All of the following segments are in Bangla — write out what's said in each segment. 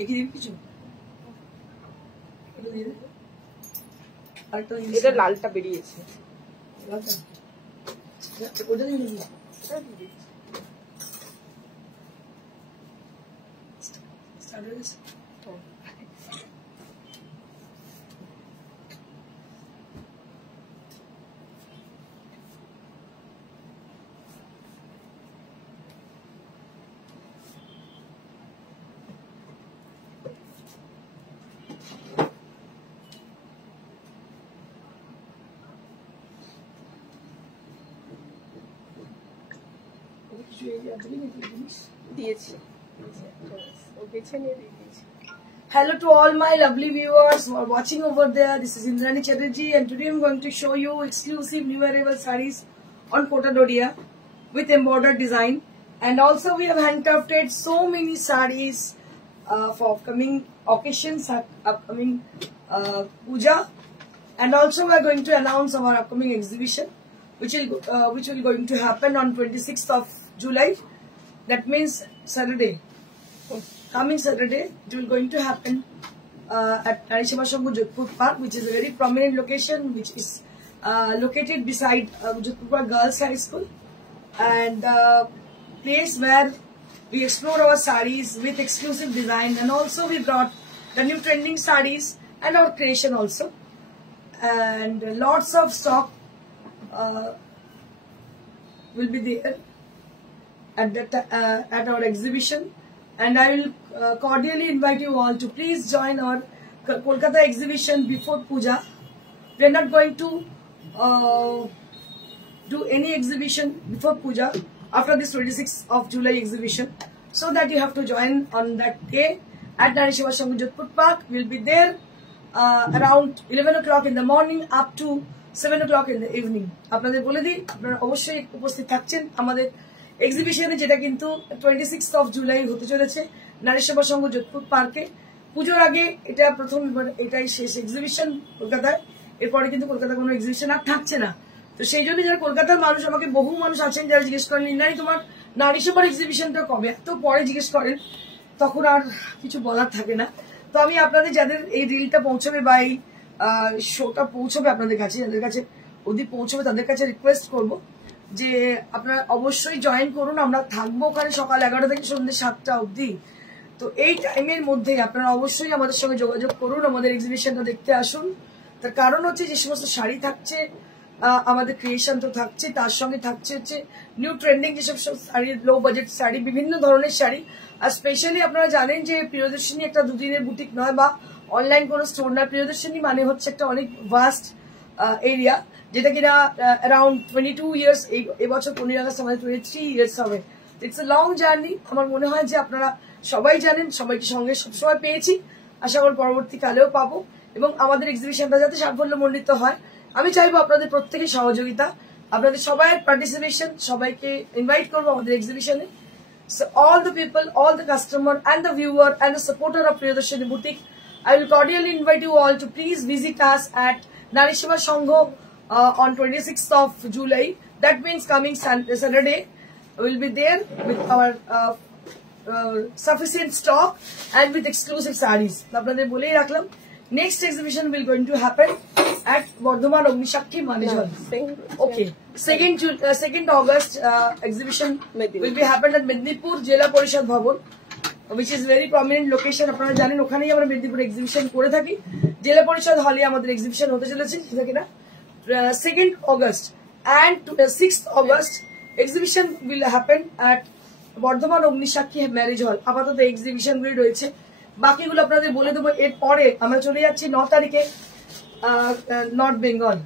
একই দিন কিছু এটা লালটা বেরিয়েছে ওটা দিয়ে Hello to all my lovely viewers who are watching over there. This is Indrani Chatterjee and today I am going to show you exclusive new wearable sarees on Kota Dodia with embroidered design. And also we have handcrafted so many sarees for upcoming occasions, upcoming puja. And also we are going to announce our upcoming exhibition which will going to happen on 26th of July. That means Saturday. Coming Saturday, it will going to happen at Rani Shema Shambhu Jodhpur Park, which is a very prominent location, which is located beside Jodhpur Park Girls High School, and place where we explore our sarees with exclusive design, and also we brought the new trending sarees and our creation also, and lots of stock will be there at our exhibition. And I will cordially invite you all to please join our Kolkata exhibition before Puja. We are not going to do any exhibition before Puja after this 26th of July exhibition. So that you have to join on that day at Rani Shema Shambhu Jodhpur Park. We will be there around 11 o'clock in the morning up to 7 o'clock in the evening. আপনাদের বলে দিই আপনারা অবশ্যই উপস্থিত থাকছেন আমাদের এক্সিবিশনে, যেটা কিন্তু 26th of July হতে চলেছে নারী সেবা সংঘ যোধপুর পার্কে। পুজোর আগে এটা প্রথম, এটাই শেষ এক্সিবিশন কলকাতায়। এরপরে কিন্তু কলকাতা কোনো এক্সিবিশন আর থাকছে না। তো সেই জন্য যারা কলকাতার মানুষ, আমাকে বহু মানুষ আছেন যারা জিজ্ঞেস করেন নারী তোমার নারী সেবার এক্সিবিশনটা কবে, এত পরে জিজ্ঞেস করেন, তখন আর কিছু বলার থাকে না। তো আমি আপনাদের যাদের এই রিলটা পৌঁছবে বা এই শোটা পৌঁছবে আপনাদের কাছে, যাদের কাছে অবধি পৌঁছবে তাদের কাছে রিকোয়েস্ট করবো যে আপনারা অবশ্যই জয়েন করুন। আমরা থাকবো ওখানে সকাল 11টা থেকে সন্ধ্যে 7টা অবধি। তো এই টাইমের মধ্যে আপনারা অবশ্যই আমাদের সঙ্গে যোগাযোগ করুন, আমাদের এক্সিবিশনটা দেখতে আসুন। তার কারণ হচ্ছে যে সমস্ত শাড়ি থাকছে, আমাদের ক্রিয়েশন তো থাকছে, তার সঙ্গে থাকছে হচ্ছে নিউ ট্রেন্ডিং যেসব শাড়ি, লো বাজেট শাড়ি, বিভিন্ন ধরনের শাড়ি। আর স্পেশালি আপনারা জানেন যে প্রিয়দর্শিনী একটা দুদিনের বুটিক নয় বা অনলাইন কোনো স্টোর নয়। প্রিয়দর্শিনী মানে হচ্ছে একটা অনেক ভাস্ট এরিয়া, যেটা কিনা অ্যারাউন্ড 22 ইয়ার্স, এবছর 15 আগস্ট আমাদের 23 ইয়ার্স হবে। It's a long journey. আমার মনে হয় যে আপনারা সবাই জানেন, সবাইকে সঙ্গে সবসময় পেয়েছি, আশা করি পরবর্তীকালেও পাবো, এবং আমাদের এক্সিবিশনটা যাতে সাফল্যমণ্ডিত হয় আমি চাইবো আপনাদের প্রত্যেকের সহযোগিতা, আপনাদের সবাই পার্টিসিপেশন। সবাইকে ইনভাইট করবো আমাদের এক্সিবিশনে। So all the people, all the customer and the viewer and the supporter of Priyadarshini Boutique, I will cordially invite you all to please visit us at Nari Shema Shangho on 26th of July. That means coming Saturday. We will be there with our sufficient stock and with exclusive sarees. আপনাদের বলেই রাখলাম, next exhibition will going to happen at Bardhaman Agnishakti Manejhal. Okay, 2nd August exhibition will be happened at Mednipur Jela Porishad Bhavan, which is very prominent location. আপনারা জানেন ওখানেই আমরা মেদিনীপুর এক্সিবিশন করে থাকি। জেলা পরিষদ হলে আমাদের এক্সিবিশন হতে চলেছে, সেটা কিনা 2nd August and 6th August exhibition will happen at Bardhaman Agnisakshi marriage hall. আপাতত এক্সিবিশন গুলি রয়েছে, বাকিগুলো আপনাদের বলে দেবো। এরপরে আমরা চলে যাচ্ছি 9 তারিখে নর্থ বেঙ্গল।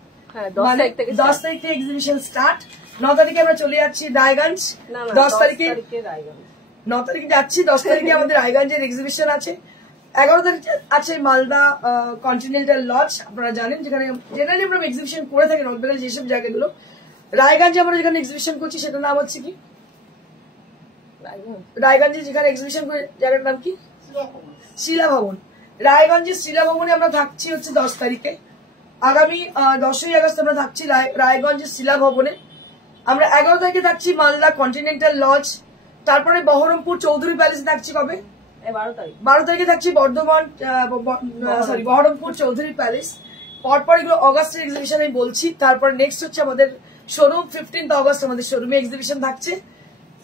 10 তারিখ থেকে এক্সিবিশন স্টার্ট। 9 তারিখে আমরা চলে যাচ্ছি রায়গঞ্জ। 10 তারিখে 9 তারিখে যাচ্ছি, 10 তারিখে আমাদের রায়গঞ্জের এক্সিবিশন আছে। 11 তারিখে আছে মালদা কন্টিনেন্টাল লজ। আপনারা জানেন যেখানে জেনারেলি আমরা এক্সিবিশন করে থাকি নর্থ বেঙ্গল যেসব জায়গাগুলো। রায়গঞ্জে আমরা যেখানে এক্সিবিশন করছি সেটার নাম হচ্ছে কি, রায়গঞ্জে যেখানে এক্সিবিশন করে জায়গাটার নাম কি, শিলা ভবন। রায়গঞ্জের শিলা ভবনে আমরা থাকছি হচ্ছে 10 তারিখে। আগামী 10ই আগস্ট আমরা থাকছি রায়গঞ্জের শিলা ভবনে। আমরা 11 তারিখে থাকছি মালদা কন্টিনেন্টাল লজ। তারপরে বহরমপুর চৌধুরী প্যালেসে থাকছি কবে, 12 তারিখে থাকছে বর্ধমান সরি বহরমপুর চৌধুরী প্যালেস। পরপর এগুলো অগাস্টের এক্সিবিশন আমি বলছি। তারপর নেক্সট হচ্ছে আমাদের শোরুম 15th অগস্ট আমাদের শোরুমে এক্সিবিশন থাকছে।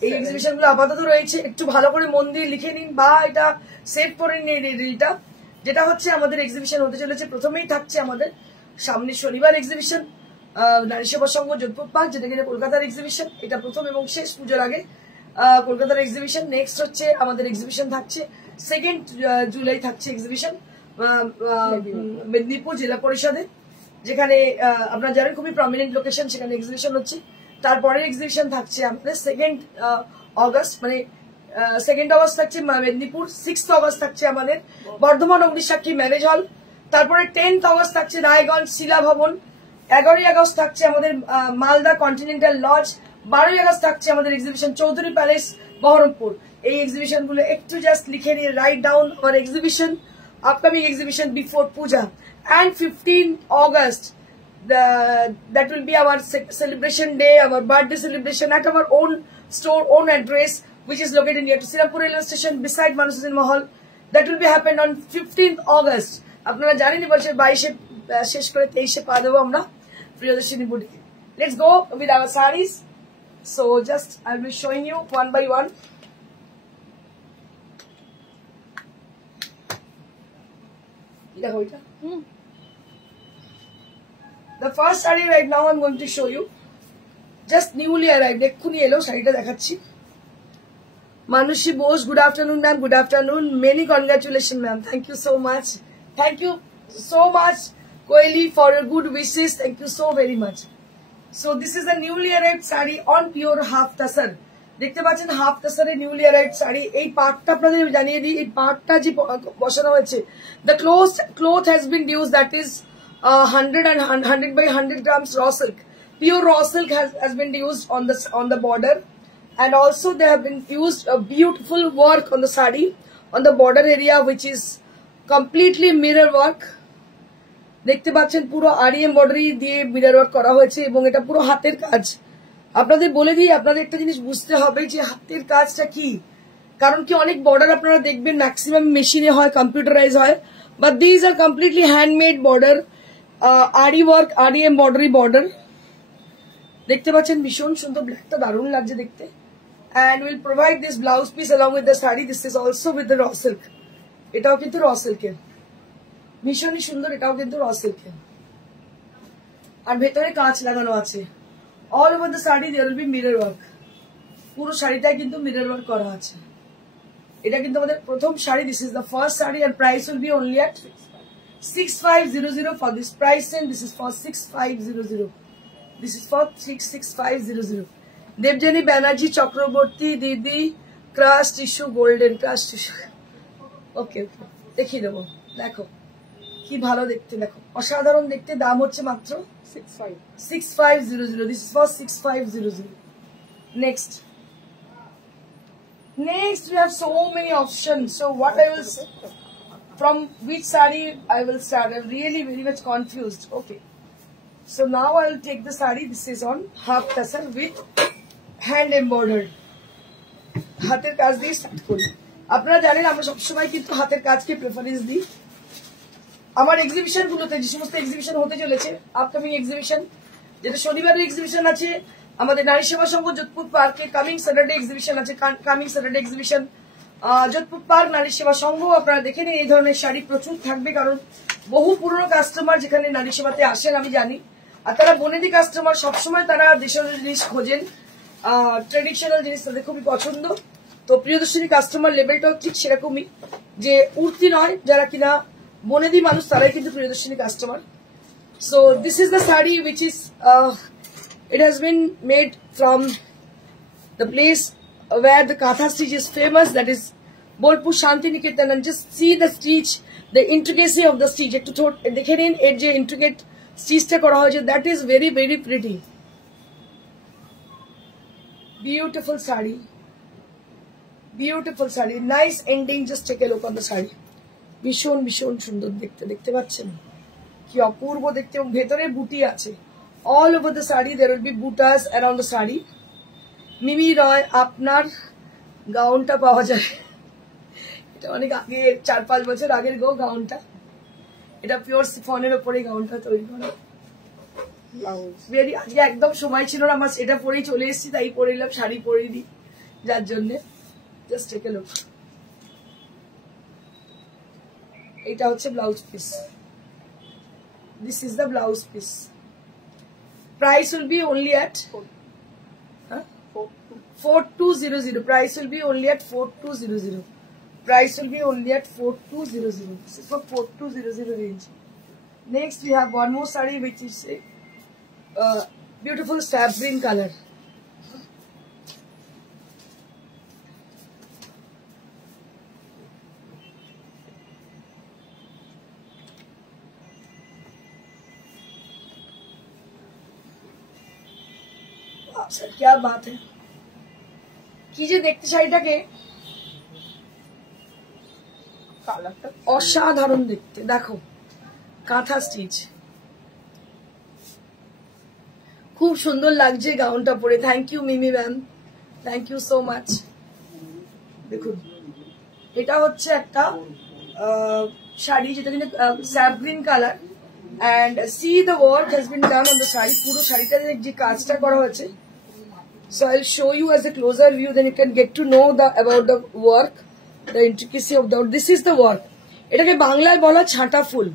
এই এক্সিবিশন গুলো আপাতত রয়েছে, একটু ভালো করে মন দিয়ে লিখে নিন বা এটা সেভ করে নিন এই রিলটা। যেটা হচ্ছে আমাদের এক্সিবিশন হতে চলেছে, প্রথমেই থাকছে আমাদের সামনে শনিবার এক্সিবিশন নারী সেবা সংঘ যোধপুর পার্ক, যেটা কিনা কলকাতার এক্সিবিশন। এটা প্রথম এবং শেষ পুজোর আগে কলকাতার এক্সিবিশন। নেক্সট হচ্ছে আমাদের এক্সিবিশন থাকছে 2nd জুলাই থাকছে এক্সিবিশন মেদিনীপুর জেলা পরিষদে, যেখানে আপনারা জানেন খুবই প্রমিনেন্ট লোকেশন, সেখানে এক্সিবিশন হচ্ছে। তারপরে এক্সিবিশন থাকছে আমাদের 2nd অগস্ট, মানে 2nd অগস্ট থাকছে মেদিনীপুর, 6th অগস্ট থাকছে আমাদের বর্ধমান অগ্নিসাক্ষী ম্যারেজ হল। তারপরে 10th অগস্ট থাকছে রায়গঞ্জ শিলা ভবন। 11ই আগস্ট থাকছে আমাদের মালদা কন্টিনেন্টাল লজ। 12ই আগস্ট থাকছে আমাদের এক্সিবিশন চৌধুরী প্যালেস বহরমপুর। এই এক্সিবিশন গুলো একটু জাস্ট লিখে নিয়ে write down hour exhibition, upcoming exhibition before Puja. And 15th August, that will be our celebration day, our birthday celebration at our own store, own address, which is located near to Sirampur railway station beside Manu Cinema Hall. That will be happen on 15th August. আপনারা জানেন এবছর 22 শেষ করে 23 পা দেবো আমরা Priyadarshini বুটিকে। Let's go with our sarees. So just I will be showing you one by one. The first saree right now I'm going to show you, just newly arrived. এক্ষুনি এলো শাড়িটা দেখাচ্ছি। Manushi Bose, good afternoon ma'am, good afternoon, many congratulations ma'am, thank you so much, thank you so much Koeli for your good wishes, thank you so very much. So this is a newly arrived saree on pure half tasar. দেখতে পাচ্ছেন হাফ তাসারে নিউলি অ্যারাইভড শাড়ি। এই পার্টটা আপনাদের জানিয়ে দিই, এই পার্টটা যে বসানো হয়েছে, the cloth has been use, that is 100 by 100 grams raw silk, pure raw silk has been used on the border, and also they have been used a beautiful work on the sari on the border area, which is completely mirror work. দেখতে পাচ্ছেন পুরো আরি এমব্রয়ডারি দিয়ে মিরর ওয়ার্ক করা হয়েছে এবং এটা পুরো হাতের কাজ। আপনাদের বলে দিই, আপনাদের একটা জিনিস বুঝতে হবে যে হাতের কাজটা কি, কারণ কি অনেক বর্ডার আপনারা দেখবেন ম্যাক্সিমাম মেশিনে হয়, কম্পিউটারাইজ হয়, but these are completely handmade border, আরি ওয়ার্ক, আরি এমব্রয়ডারি বর্ডার। দেখতে পাচ্ছেন ভীষণ সুন্দর, ব্ল্যাকটা দারুণ লাগছে দেখতে। And will provide this blouse piece along with the sari, this is also with the raw silk. এটাও কিন্তু র সিল্কের, ভীষণই সুন্দর, এটাও কিন্তু র সিল্কের। আর ভেতরে কাঁচ লাগানো আছে। All over the saree there will be mirror work. পুরো শাড়িটাই কিন্তু মিরর ওয়ার্ক করা আছে। এটা কিন্তু আমাদের প্রথম sari. This is the first sari and price will be only at 6500 for this price, and this is for 6500. This is for 66500. Debjani Banerjee Chakraborty দিদি, crush tissue, golden crush tissue. Okay দেখিয়ে দেবো, দেখো কি ভালো দেখতে, দেখো অসাধারণ দেখতে। দাম হচ্ছে মাত্র 6500. This is for 6500. Next we have so many options. So what I will, from which saree I will start? I'm really very much confused. Okay, so now I will take the saree. This is on half tassel with hand embroidered. হাতের কাজ দিয়ে স্টার্ট করি। আপনারা জানেন আমরা সবসময় কিন্তু হাতের কাজকে প্রেফারেন্স দিই। আমার এক্সিবিশন গুলোতে যে সমস্ত এক্সিবিশন হতে চলেছে, আপকামিং এক্সিবিশন, যেটা শনিবারের এক্সিবিশন আছে আমাদের নারী সেবা সংঘ যোধপুর পার্কে, কামিং স্যাটারডে এক্সিবিশন আছে, coming Saturday exhibition Jodhpur park নারী সেবা সংঘ। আপনারা দেখে নিন, এই ধরনের শাড়ি প্রচুর থাকবে, কারণ বহু পুরনো কাস্টমার যেখানে নারী সেবাতে আসেন আমি জানি, আর তারা বনেদি কাস্টমার, সবসময় তারা দেশের জিনিস খোঁজেন, ট্রেডিশনাল জিনিস তাদের খুবই পছন্দ। তো প্রিয়দর্শিনী কাস্টমার লেভেলটাও ঠিক সেরকমই, যে উঠতি নয়, যারা কিনা বনেদি মানুষ তারাই কিন্তু Priyadarshini customer. So this is the saree which is it has been made from the place where the Katha stitch is famous, that is Bolpur Shantiniketan, and just see the stitch, the intricacy of the stitch. একটু দেখে নিন এর যে intricate stitchটা করা হয়েছে, that is very very pretty, beautiful saree, beautiful saree, nice ending. Just take a look on the saree, ভীষণ ভীষণ সুন্দর দেখতে, দেখতে পাচ্ছেন কি অপূর্ব দেখতে, এবং ভেতরে বুটি আছে। All over the sari there will be butas around the sari. Mimi Roy, আপনার গাউনটা পাওয়া যায়, এটা অনেক আগে 4-5 বছর আগের গাউনটা। এটা পিওর সিফনের উপরে গাউনটা তৈরি করা। ভেরি আজকে একদম সময় ছিল না, আমার এটা পরেই চলে এসেছি, তাই পরে নিলাম, শাড়ি পরে দিই যার জন্য। Just take a look. এটা হচ্ছে blouse piece. This is the blouse piece. Price will be only at 4200. Price will be only at 4200. Price will be only at 4200. This is for 4200 range. Next we have one more saree which is a beautiful sap green color. Sir क्या बात है কি যে দেখতে শাড়িটাকে, কালারটা অসাধারণ দেখতে। দেখো কাঁথা স্টিচ, খুব সুন্দর লাগছে গাউনটা পরে। Thank you Mimi ma'am, thank you so much. দেখুন এটা হচ্ছে একটা শাড়ি যেটা কিন্তু sap green colour, and see the work has been done on the sari. পুরো শাড়িটাতে যে কাজটা করা হয়েছে, so I'll show you as a closer view, then you can get to know about the work, the intricacy of the work. This is the work. এটাকে বাংলায় বলা ছাঁটা ফুল।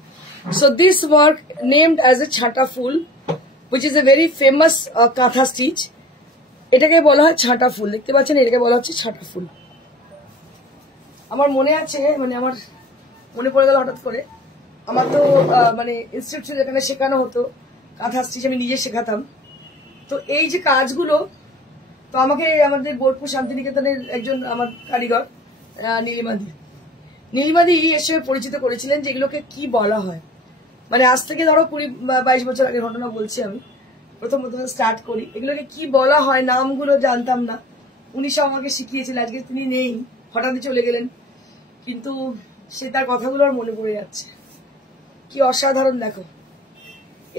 So this work named as a ছাঁটা ফুল, which is a very famous কাঁথা stitch. এটাকে বলা হয় ছাঁটা ফুল। দেখতে পাচ্ছেন, এটাকে বলা হচ্ছে ছাঁটা ফুল। আমার মনে আছে, মানে আমার মনে পড়ে গেল হঠাৎ করে, আমার তো মানে ইনস্টিটিউট যেখানে শেখানো হতো কাঁথা স্টিচ, আমি নিজে শেখাতাম। তো এই যে কাজগুলো, তো আমাকে আমাদের বোলপুর শান্তিনিকেতনের একজন আমার কারিগর নীলিমাদি এসে পরিচিত করেছিলেন যে এগুলোকে কি বলা হয়। মানে আজ থেকে ধরো 20-22 বছর আগের ঘটনা বলছি আমি, প্রথম স্টার্ট করি। এগুলোকে কি বলা হয় নামগুলো জানতাম না, উনি সব আমাকে শিখিয়েছিলেন। আজকে তিনি নেই, হঠাৎই চলে গেলেন, কিন্তু সে তার কথাগুলো আর মনে পড়ে যাচ্ছে। কি অসাধারণ দেখো,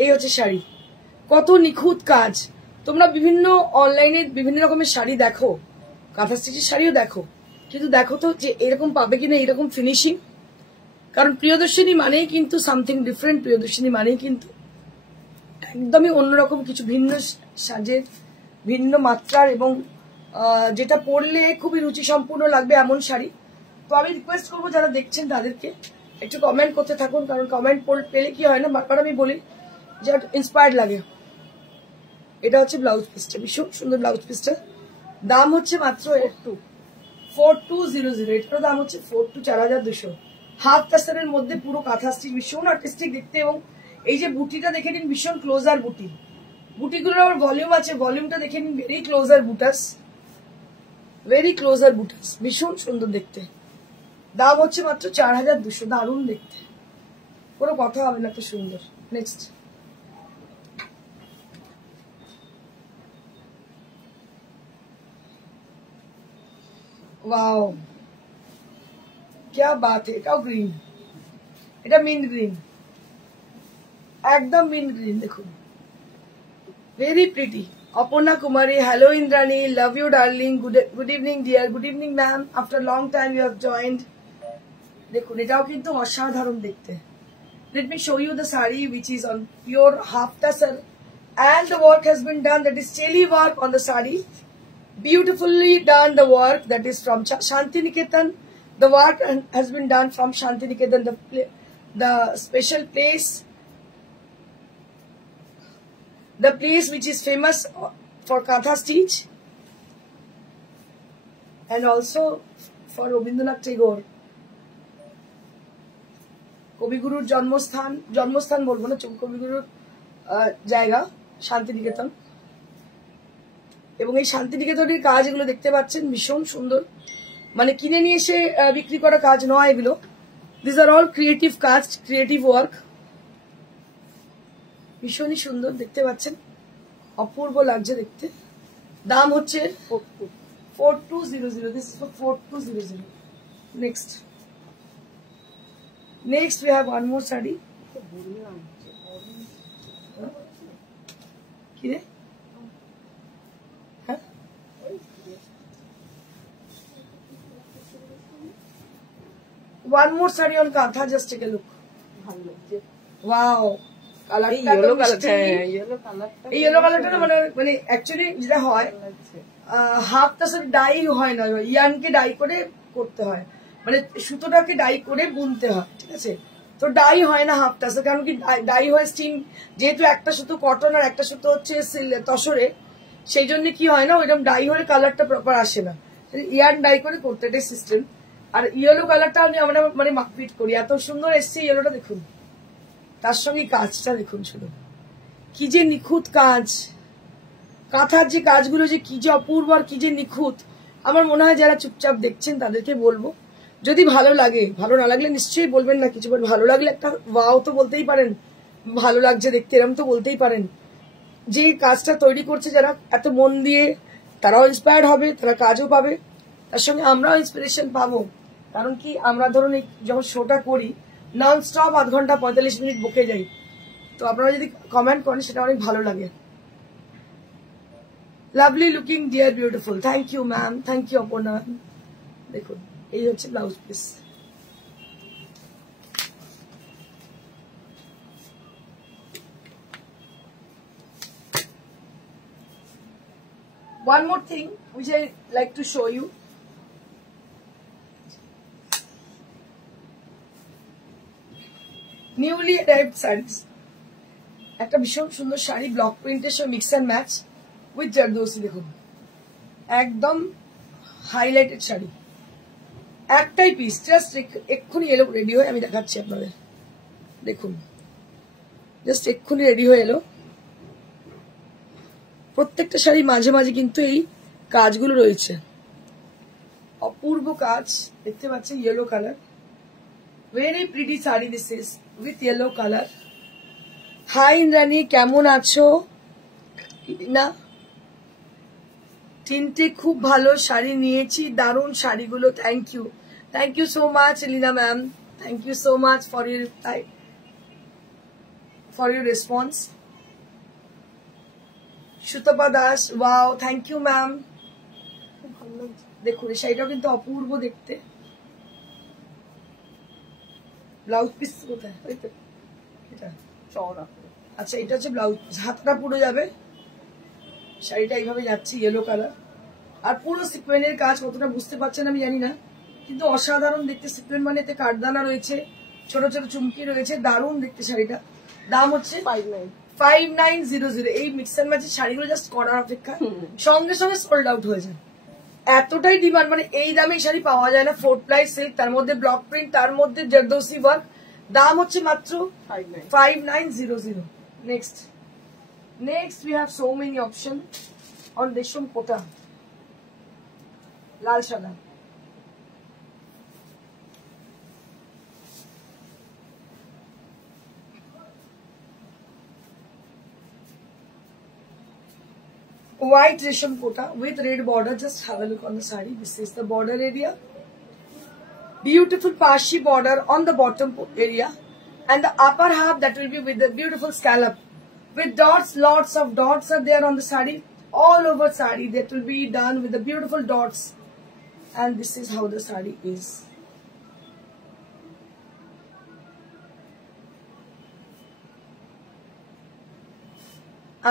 এই হচ্ছে শাড়ি, কত নিখুঁত কাজ। তোমরা বিভিন্ন অনলাইনে বিভিন্ন রকমের শাড়ি দেখো, কাঁথা স্টিচের শাড়িও দেখো, কিন্তু দেখো তো যে এরকম পাবে কিনা এরকম ফিনিশিং। কারণ প্রিয়দর্শিনী মানেই কিন্তু সামথিং ডিফারেন্ট, প্রিয়দর্শিনী মানেই কিন্তু একদমই অন্যরকম কিছু, ভিন্ন সাজের, ভিন্ন মাত্রার, এবং যেটা পরলে খুবই রুচি সম্পূর্ণ লাগবে এমন শাড়ি। তো আমি রিকোয়েস্ট করবো যারা দেখছেন তাদেরকে একটু কমেন্ট করতে থাকুন, কারণ কমেন্ট পেলে কি হয় না, বারবার আমি বলি যে ইন্সপায়ার্ড লাগে। এটা হচ্ছে ব্লাউজ পিসটা, ভীষণ সুন্দর ব্লাউজ পিসটা। দাম হচ্ছে মাত্র 4200। এটার দাম হচ্ছে 4200। হাফ টাসারের মধ্যে পুরো কাঁথা স্টিচ, ভীষণ আর্টিস্টিক দেখতে। এবং এই যে বুটিটা দেখে নিন, ভীষণ ক্লোজার বুটি। বুটিগুলোর আবার ভলিউম আছে, ভলিউমটা দেখে নিন, ভেরি ক্লোজার বুটাস, ভেরি ক্লোজার বুটাস, ভীষণ সুন্দর দেখতে। দাম হচ্ছে মাত্র 4200। দারুণ দেখতে, কোনো কথা হবে না, এত সুন্দর। নেক্সট वाओ, क्या बात है। এটাও গ্রিন, এটা মিন্ট গ্রিন, একদম মিন্ট গ্রিন। দেখুন very pretty. Aparna Kumari, hello Indrani, love you darling, good evening dear, good evening ma'am, after long time you have joined. দেখুন এটাও কিন্তু অসাধারণ দেখতে। Let me show you the saree which is on pure half tassel, and the work has been done, that is cheli work on the saree. Beautifully done the work, that is from Shantiniketan. The work has been done from Shantiniketan, the special place, the place which is famous for Katha stitch, and also for Rabindranath Tagore, কবিগুরুর জন্মস্থান বলবো না, কবিগুরুর জায়গা শান্তিনিকেতন। এবং এই শান্তিনিকেতনের কাজ এগুলো দেখতে পাচ্ছেন, ভীষণ সুন্দর, মানে কিনে নিয়ে এসে বিক্রি করা কাজ নয় এগুলো। দিস আর অল ক্রিয়েটিভ কাজ, ক্রিয়েটিভ ওয়ার্ক, ভীষণই সুন্দর দেখতে পাচ্ছেন, অপূর্ব লাগছে দেখতে। দাম হচ্ছে 4200। This is for 4200। Next we have one more saree. কি রে? One more saree on Kantha, just take a look. Wow. কালারটা তো মিষ্টি। এই ইয়েলো কালারটা মানে অ্যাকচুয়ালি যেটা হয় হাফ তাসের ডাই হয় না, ইয়ানকে ডাই করে করতে হয়, মানে সুতোটাকে ডাই করে বুনতে হয়, ঠিক আছে? তো ডাই হয় না হাফ তাসে, কারণ কি ডাই হয় স্টিম, যেহেতু একটা সুতো কটন আর একটা সুতো হচ্ছে তসরে, সেই জন্য কি হয় না ওইরকম ডাই হলে কালারটা প্রপার আসে না, ইয়ান ডাই করে করতে, এটাই সিস্টেম। আর ইয়েলো কালারটা আমরা মানে মাকপিট করি, এত সুন্দর এসছে ইয়েলোটা, দেখুন তার সঙ্গে কাজটা দেখুন, শুধু কি যে নিখুঁত কাজ, কাঁথার যে কাজগুলো যে কি যে অপূর্ব আর কি যে নিখুঁত। আমার মনে হয় যারা চুপচাপ দেখছেন তাদেরকে বলবো, যদি ভালো লাগে, ভালো না লাগলে নিশ্চয়ই বলবেন না কিছু, ভালো লাগলে একটা ওয়াও তো বলতেই পারেন, ভালো লাগছে দেখতে এরকম তো বলতেই পারেন। যে কাজটা তৈরি করছে যারা এত মন দিয়ে, তারাও ইন্সপায়ার্ড হবে, তারা কাজও পাবে, তার সঙ্গে আমরাও ইন্সপিরেশন পাবো। কারণ কি আমরা ধরুন এই যখন শোটা করি নন স্টপ 8 ঘন্টা 45 মিনিট বকে যাই, তো আপনারা যদি কমেন্ট করেন সেটা অনেক ভালো লাগে। Lovely looking dear beautiful, thank you ma'am, thank you Aparna ma'am. দেখুন এই হচ্ছে blouse piece. One more thing which I like to show you. Newly arrived sarees. একটা ভীষণ সুন্দর শাড়ি, ব্লক প্রিন্টের সঙ্গে mix and match with zardozi, দেখুন একদম হাইলাইটেড শাড়ি, একটাই পিস, জাস্ট এক্ষুনি এলো রেডি হয়ে, আমি দেখাচ্ছি আপনাদের, দেখুন জাস্ট এক্ষুনি রেডি হয়ে এলো। প্রত্যেকটা শাড়ি মাঝে মাঝে কিন্তু এই কাজগুলো রয়েছে, অপূর্ব কাজ দেখতে পাচ্ছেন, yellow colour, very pretty sari this is with yellow colour. Hi Indrani, কেমন আছো? না তিনটে খুব ভালো শাড়ি নিয়েছি, দারুণ শাড়িগুলো, thank you so much Leena ma'am, thank you so much for your reply, for your response. Sutapa Das, wow, thank you ma'am. দেখুন এই শাড়িটাও কিন্তু অপূর্ব দেখতে। ব্লাউজ পিস কোথায়? ওই তো এটা চওড়া, আচ্ছা এটা হচ্ছে ব্লাউজ পিস, হাতটা পুরো যাবে, শাড়িটা এইভাবে যাচ্ছে ইয়েলো কালার, আর পুরো সিকোয়েনের কাজ, কতটা বুঝতে পারছেন আমি জানি না, কিন্তু অসাধারণ দেখতে। সিকোয়েন মানে এতে কাঠদানা রয়েছে, ছোট ছোট চুমকি রয়েছে, দারুণ দেখতে শাড়িটা। দাম হচ্ছে 5900। এই মিক্স অ্যান্ড ম্যাচের শাড়িগুলো জাস্ট করার অপেক্ষা, সঙ্গে সঙ্গে সোল্ড আউট হয়ে যায়, এতটাই ডিমান্ড, মানে এই দামে শাড়ি পাওয়া যায় না। 4 প্লাই সিল্ক, তার মধ্যে ব্লক প্রিন্ট, তার মধ্যে জারদোসি ওয়ার্ক, দাম হচ্ছে মাত্র 5900। Next we have so many options on Desham Kota, Lal Sada. White Desham Kota with red border. Just have a look on the saree. This is the border area. Beautiful Pashi border on the bottom area, and the upper half that will be with the beautiful scallop. With dots, lots of dots are there on the saree, all over saree that will be done with the beautiful dots, and this is how the saree is.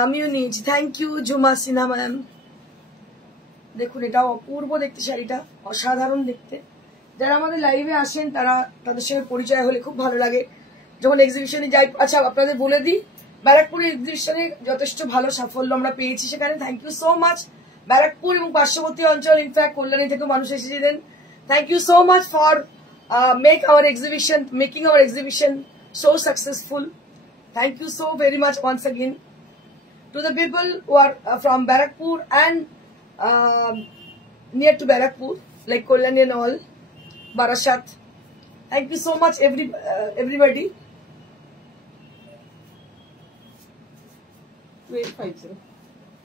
আমিও নিয়েছি, থ্যাংক ইউ জুমা সিনহা ম্যাম। দেখুন এটাও অপূর্ব দেখতে, শাড়িটা অসাধারণ দেখতে। যারা আমাদের লাইভে আসেন তারা, তাদের সঙ্গে পরিচয় হলে খুব ভালো লাগে যখন এক্সিবিশনে যাই। আচ্ছা আপনাদের বলে দিই, ব্যারাকপুর এক্সিবিশনে যথেষ্ট ভালো সাফল্য আমরা পেয়েছি সেখানে, thank you so much. Barrackpore এবং পার্শ্ববর্তী অঞ্চল, ইনফ্যাক্ট কল্যাণী থেকেও মানুষ এসেছিলেন, thank you so much for making our exhibition so successful. Thank you so very much once again to the people who are from Barakpur and near to Barakpur, like Kollani and all, Barashat. Thank you so much everybody.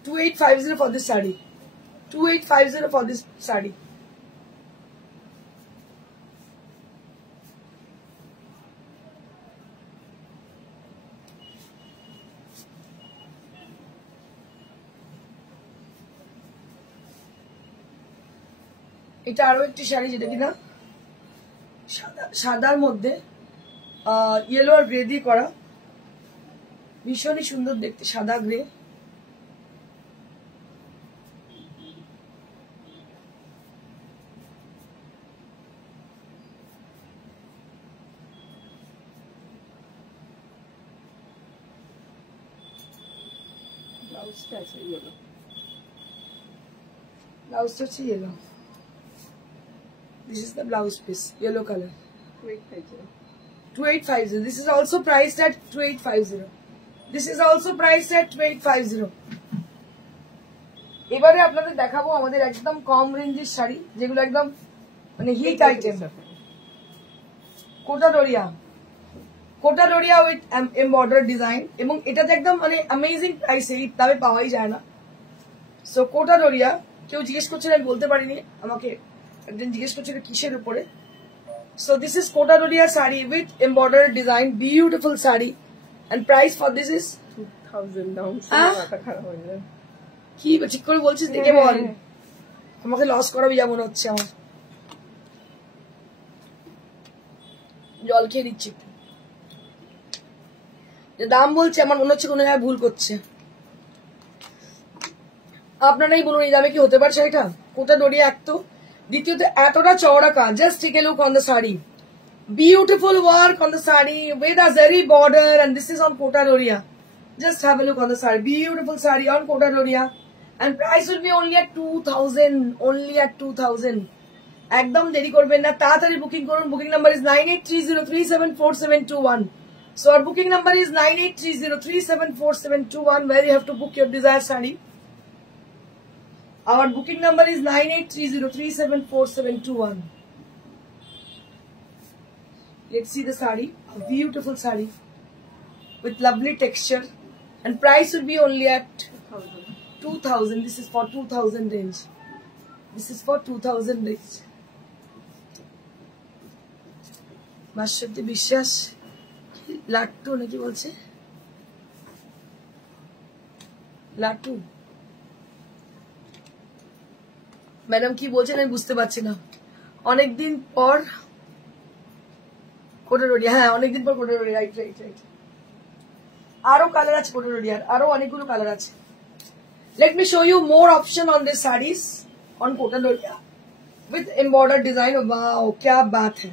2850 for this saree. 2850 for this saree. এটা আরো একটি শাড়ি যেটা কিনা সাদার মধ্যে ইয়েলো আর গ্রে দিয়ে করা, ভীষণই সুন্দর দেখতে, সাদা গ্রে। ব্লাউজটা আছে ইয়েলো, ব্লাউজটা হচ্ছে yellow. This is the blouse piece, yellow color. 2850. This is also priced at 2850. This is also priced at 2850. এবারে আপনাদের দেখাবো আমাদের একদম কম রেঞ্জের শাড়ি, যেগুলো একদম মানে hit item. Kota Doria with embroider design, এবং এটাতে একদম মানে অ্যামেজিং প্রাইসে, এই দামে পাওয়াই যায় না। সো কোটা ডোরিয়া, কেউ জিজ্ঞেস করছেন, আমি বলতে পারিনি, আমাকে একদিন জিজ্ঞেস করছিল কিসের উপরে। So this is Kota Doria saree with embroidered design, beautiful saree, and price for this is 2000 down. কি ঠিক করে বলছিস, দেখে বল, আমাকে লস করাবি যা মনে হচ্ছে আমার। জল খেয়ে দিচ্ছি, যে দাম বলছে আমার মনে হচ্ছে কোনো জায়গায় ভুল করছে। আপনারাই বলুন এই দামে কি হতে পারে শাড়িটা? কোটা ডোরিয়া এক তো, দ্বিতীয়ত এতটা চওড়া কাজ। Just take a look on the sari, beautiful work on the saree with a zari border, and this is on Kota Doria. Just have a look on the saree, beautiful saree on Kota Doria, and price will be only at 2000, only at 2000. একদম দেরি করবেন না, তাড়াতাড়ি বুকিং করুন। Booking number is 9830374721. So our booking number is 9830374721, where you have to book your desired saree. Our booking number is 9830374721. Let's see the saree, a beautiful saree with lovely texture, and price will be only at 2000. This is for 2000 range. This is for 2000 range. Bashwati Bishwas লাট্টু নাকি বলছে, লাট্টু ম্যাডাম কি বলছেন আমি বুঝতে পারছি না। অনেকদিন পর কোটা ডোরিয়া, হ্যাঁ অনেকদিন পর Kota Doria, right right right. আরো কালার আছে কোটা ডোরিয়ার, আরো অনেকগুলো কালার আছে। Let me show you more option on this saris on Kota Doria with embroider design. Wow क्या बात है,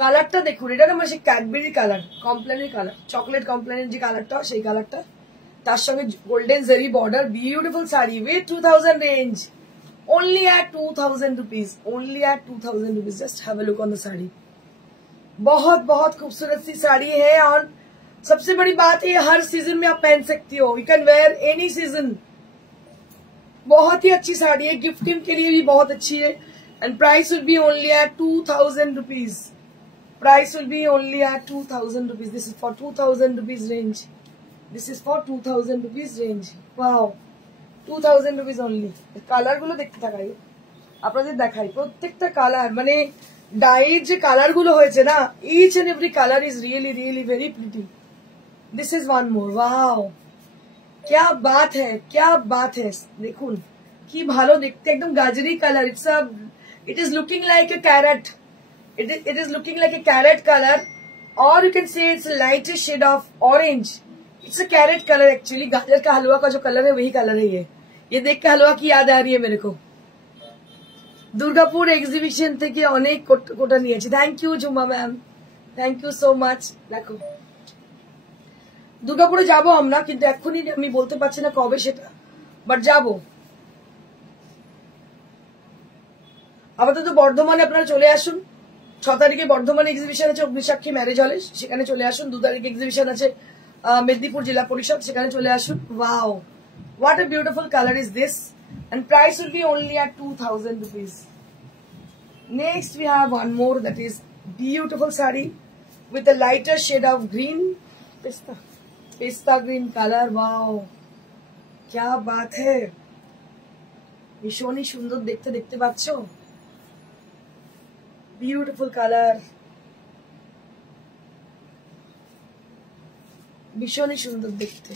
কালারটা দেখুন, এটা না মানে সেই ক্যাডবেরি কালার, কমপ্লেনের কালার, চকলেট কমপ্লেনের যে কালারটা সেই কালারটা, তার সঙ্গে golden zari border, beautiful sari with 2000 range, only at 2000 rupees, only at 2000 rupees. Just have a look on the sari, बहुत बहुत खूबसूरत सी साड़ी है, और सबसे बड़ी बात है हर सीजन में आप पहन सकती हो, you can wear any season. बहुत ही अच्छी साड़ी है, गिफ्टिंग के लिए भी बहुत अच्छी है, and price will be only at 2000 rupees. Price will be only at 2000 rupees. This is for 2000 rupees range. This is for 2000 rupees range. Wow, 2000 rupees only. Colour গুলো দেখতে থাকাই, আপনাদের দেখাই প্রত্যেকটা কালার, মানে ডাইয়ের যে কালার গুলো হয়েছে না, each and every color is really really very pretty. This is one more. Wow, क्या बात है, क्या बात है, দেখুন কি ভালো দেখতে, একদম গাজরি colour. It is looking like a carrot. It is looking like a carrot color, or you can say it's a lighter shade of orange. It's a carrot color actually. गाजर का हलवा का जो कलर है वही कलर है ये देख के हलवा की याद आ रही है मेरे को। दुर्गापुर एग्जीबिशन থেকে অনেক কোটা নিয়েছি। Thank you Juma ma'am, thank you so much. দেখো দুর্গাপুরে যাবো আমরা, কিন্তু এখনই আমি বলতে পারছি না কবে সেটা, বাট যাবো। আপাতত বর্ধমানে আপনারা চলে আসুন, 6 তারিখে বর্ধমান এক্সিবিশন আছে অগ্নিসাক্ষী ম্যারেজ হলে, সেখানে চলে আসুন। 2 তারিখে এক্সিবিশন আছে মেদিনীপুর জেলা পরিষদ, সেখানে চলে আসুন। Wow, what a beautiful color is this, and price will be only at 2000 rupees. Next we have one more, that is beautiful saree with a lighter shade of green, pista green color. Wow, क्या बात है, ভীষণই সুন্দর দেখতে, দেখতে পাচ্ছো, beautiful color, ভীষণই সুন্দর দেখতে।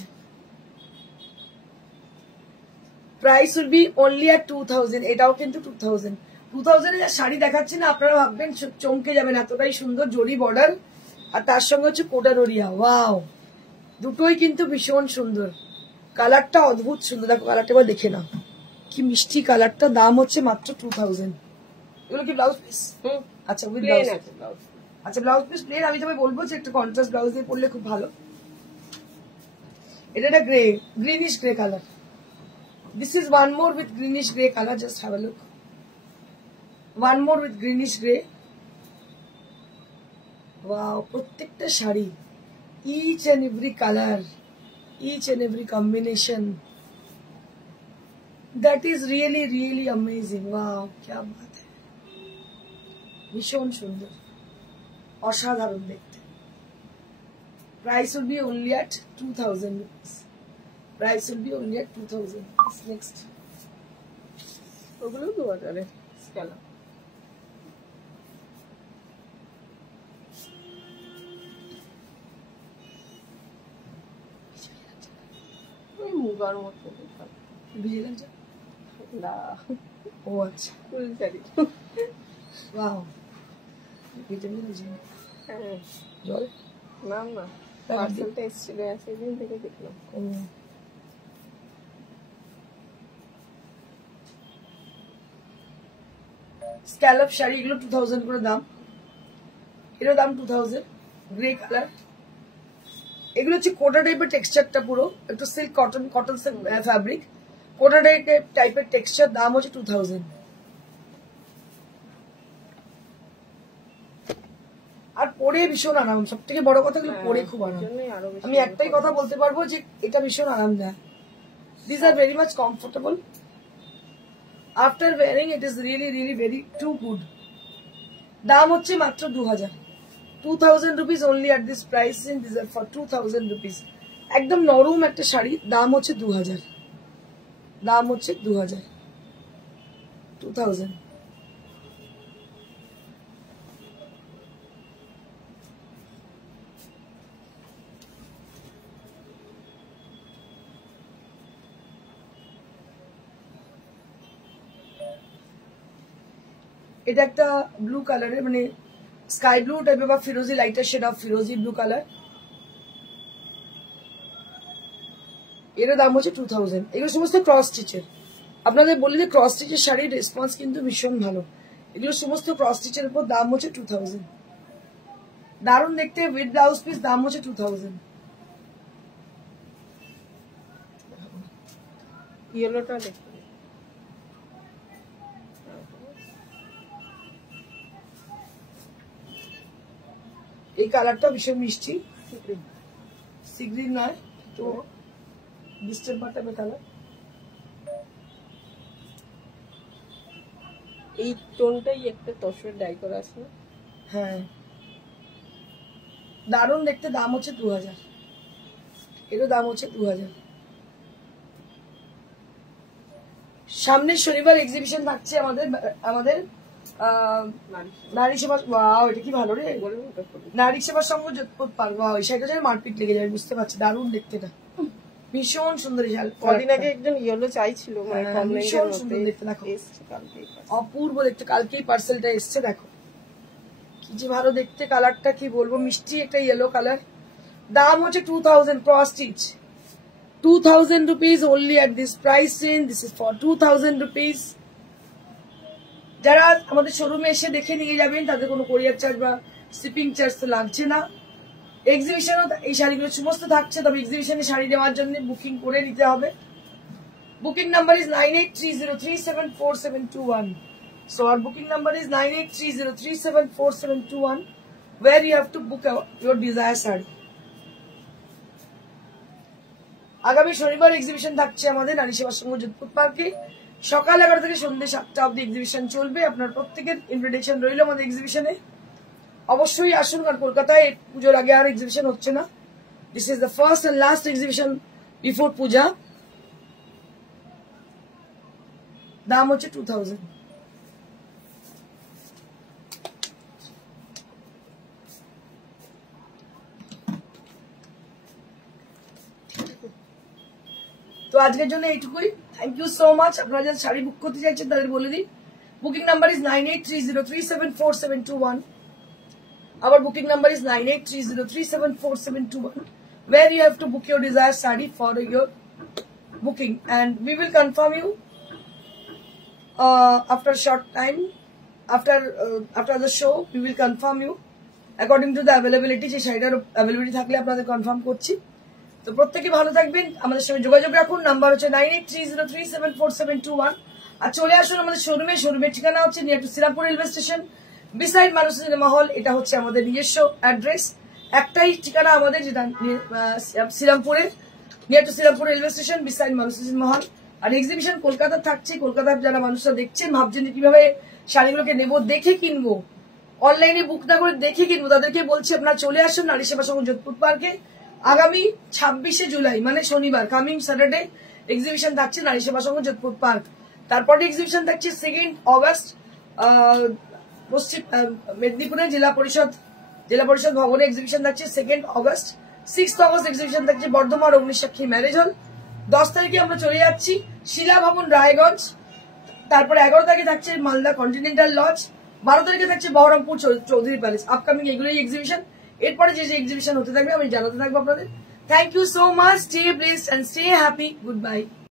Price will be only at 2000. এটাও কিন্তু 2000, 2000 এর শাড়ি দেখাচ্ছি না, আপনারা ভাববেন চমকে যাবেন, এতটাই সুন্দর জরি বর্ডার আর তার সঙ্গে হচ্ছে কোটারোরিয়া। ওয়াও, দুটোই কিন্তু ভীষণ সুন্দর, কালারটা অদ্ভুত সুন্দর। দেখো কালারটা এবার দেখে না, কি মিষ্টি কালারটা। দাম হচ্ছে মাত্র 2000। এগুলো কি ব্লাউজ পিস? আচ্ছা, উইথ ব্লাউজ। আচ্ছা, ব্লাউজ পিস প্লেন। আমি তবে বলবো যে একটু কন্ট্রাস্ট ব্লাউজ দিয়ে পরলে খুব ভালো। এটা একটা grey, greenish grey colour. This is one more with greenish grey colour, just have a look. One more with greenish grey. Wow, প্রত্যেকটা sari, each and every color, each and every combination, that is really really amazing. wow, क्या बात है, ভীষণ সুন্দর, অসাধারণ দেখতে। Price will be only at 2000 rupees. Price will be only at 2000. Next. ওগুলো 2000 এর স্কেলা। ওই মুগার মতো ভিজে লাগছে না। ও আচ্ছা, ফুল শাড়ি। ওয়াও, ভিজে লাগছে। হ্যাঁ, জল না না, পার্সেলটা এসেছিল সেদিন থেকে দেখলাম। স্ক্যালপ শাড়ি, এগুলো 2000 করে দাম। এরও দাম 2000। গ্রে কালার, এগুলো হচ্ছে কোটা টাইপের টেক্সচারটা, পুরো একটু সিল্ক কটন সিল্ক ফ্যাব্রিক, কোটা টাইপের টেক্সচার। দাম হচ্ছে 2000। আর পরে ভীষণ আরাম, সব থেকে বড় কথা গুলো পরে খুব আরাম। আমি একটাই কথা বলতে পারবো যে এটা ভীষণ আরাম দেয়। This are very much comfortable. After wearing it is really really very too good. দাম হচ্ছে মাত্র 2000। 2000 rupees only at this price in this for 2000 rupees। একদম নরম একটা শাড়ি, দাম হচ্ছে 2000। দাম হচ্ছে 2000। 2000। এটা একটা ব্লু কালারের, মানে স্কাই ব্লু টাইপের বা ফিরোজি, লাইটার শেড অফ ফিরোজি ব্লু কালার। এর দাম হচ্ছে 2000। এগুলো সমস্ত ক্রস স্টিচের। আপনাদের বলি যে ক্রস স্টিচের শাড়ির রেসপন্স কিন্তু ভীষণ ভালো। এগুলো সমস্ত ক্রস স্টিচের উপর, দাম হচ্ছে 2000। দারুণ দেখতে, উইথ ব্লাউজ পিস, দাম হচ্ছে 2000। ইয়েলোটা দেখতে, এই কালারটা ভীষণ মিষ্টি, সি গ্রিন নয় তো ডিস্টেম্বার টাইপের কালার। এই টোনটাই একটা তসর ডাই করা আছে না? হ্যাঁ, দারুণ দেখতে। দাম হচ্ছে 2000। এরও দাম হচ্ছে 2000। সামনের শনিবার এক্সিবিশন থাকছে আমাদের নারী সেবা। ওয়াও, এটা কি ভালো রে, নারী সেবা সংঘ যোধপুর পার্ক। ওয়াও, এই শাড়িটা যেন মারপিট লেগে যাবে, বুঝতে পারছি। দারুণ দেখতে, এটা ভীষণ সুন্দর। কদিন আগে একজন ইয়েলো চাইছিল, মানে ভীষণ সুন্দর দেখতে। দেখো অপূর্ব দেখতে, কালকেই পার্সেলটা এসছে। দেখো কি যে ভালো দেখতে, কালারটা কি বলবো, মিষ্টি একটা ইয়েলো কালার। দাম হচ্ছে 2000 cross stitch. 2000 rupees only at this price range. This is for 2000 rupees. যারা আমাদের শোরুমে এসে দেখে নিয়ে যাবেন তাদের কোনো কোরিয়ার চার্জ বা শিপিং চার্জ তো লাগছে না। এক্সিবিশনও এই শাড়িগুলো সমস্ত থাকছে, তবে এক্সিবিশনে শাড়ি নেওয়ার জন্য বুকিং করে নিতে হবে। Booking number is 9830374721. So our booking number is 9830374721, where you have to book your desired sari. আগামী শনিবার এক্সিবিশন থাকছে আমাদের নারী সেবা সংঘ যোধপুর পার্কে। সকাল 11 থেকে সন্ধ্যে 7টা অব্দি এক্সিবিশন চলবে। আপনার প্রত্যেকের ইনভিটেশন রইল আমাদের এক্সিবিশনে। অবশ্যই আসুন, কারণ কলকাতায় পুজোর আগে আর এক্সিবিশন হচ্ছে না। This is the first and last exhibition before Puja. দাম হচ্ছে 2000। তো আজকের জন্য এইটুকুই। Thank you so much. আপনারা যারা শাড়ি বুক করতে চাইছেন তাদের বলে দিই Booking number is 9830374721. Our booking number is 9830374721, where you have to book your desired saree for your booking, and we will confirm you after a short time. After the show, we will confirm you according to the availability. যে শাড়িটার availability থাকলে আপনাদের কনফার্ম করছি। তো প্রত্যেকে ভালো থাকবেন, আমাদের সঙ্গে যোগাযোগ রাখুন। নাম্বার হচ্ছে 9830374721। আর চলে আসুন আমাদের শোরুমে। শোরুমের ঠিকানা হচ্ছে near to Serampore railway station, beside Manush cinema hall. এটা হচ্ছে আমাদের নিজস্ব অ্যাড্রেস, একটাই ঠিকানা আমাদের, যেটা শ্রীরামপুরের near to Serampore railway station, beside Manush cinema hall. আর এক্সিবিশন কলকাতা থাকছে। কলকাতার যারা মানুষরা দেখছেন, ভাবছেন কিভাবে শাড়িগুলোকে নেবো, দেখে কিনবো, অনলাইনে বুক না করে দেখে কিনবো, তাদেরকে বলছি আপনারা চলে আসুন নারী সেবা সংঘ যোধপুর পার্কে। আগামী 26শে জুলাই মানে শনিবার, কামিং স্যাটারডে এক্সিবিশন থাকছে নারী সেবা সংঘ যোধপুর পার্ক। তারপরে এক্সিবিশন থাকছে 2 অগস্ট পশ্চিম মেদিনীপুরে জেলা পরিষদ ভবনে এক্সিবিশন থাকছে 2 অগস্ট। 6 অগস্ট এক্সিবিশন থাকছে বর্ধমান অগ্নিসাক্ষী ম্যারেজ হল। 10 তারিখে আমরা চলে যাচ্ছি শিলা ভবন রায়গঞ্জ। তারপরে 11 তারিখে থাকছে মালদা কন্টিনেন্টাল লজ। 12 তারিখে থাকছে বহরমপুর চৌধুরী প্যালেস। আপকামিং এগুলোই এক্সিবিশন। এরপরে যে এক্সিবিশন হতে থাকবে আমি জানাতে থাকবো আপনাদের। Thank you so much. Stay blessed and stay happy. Good bye.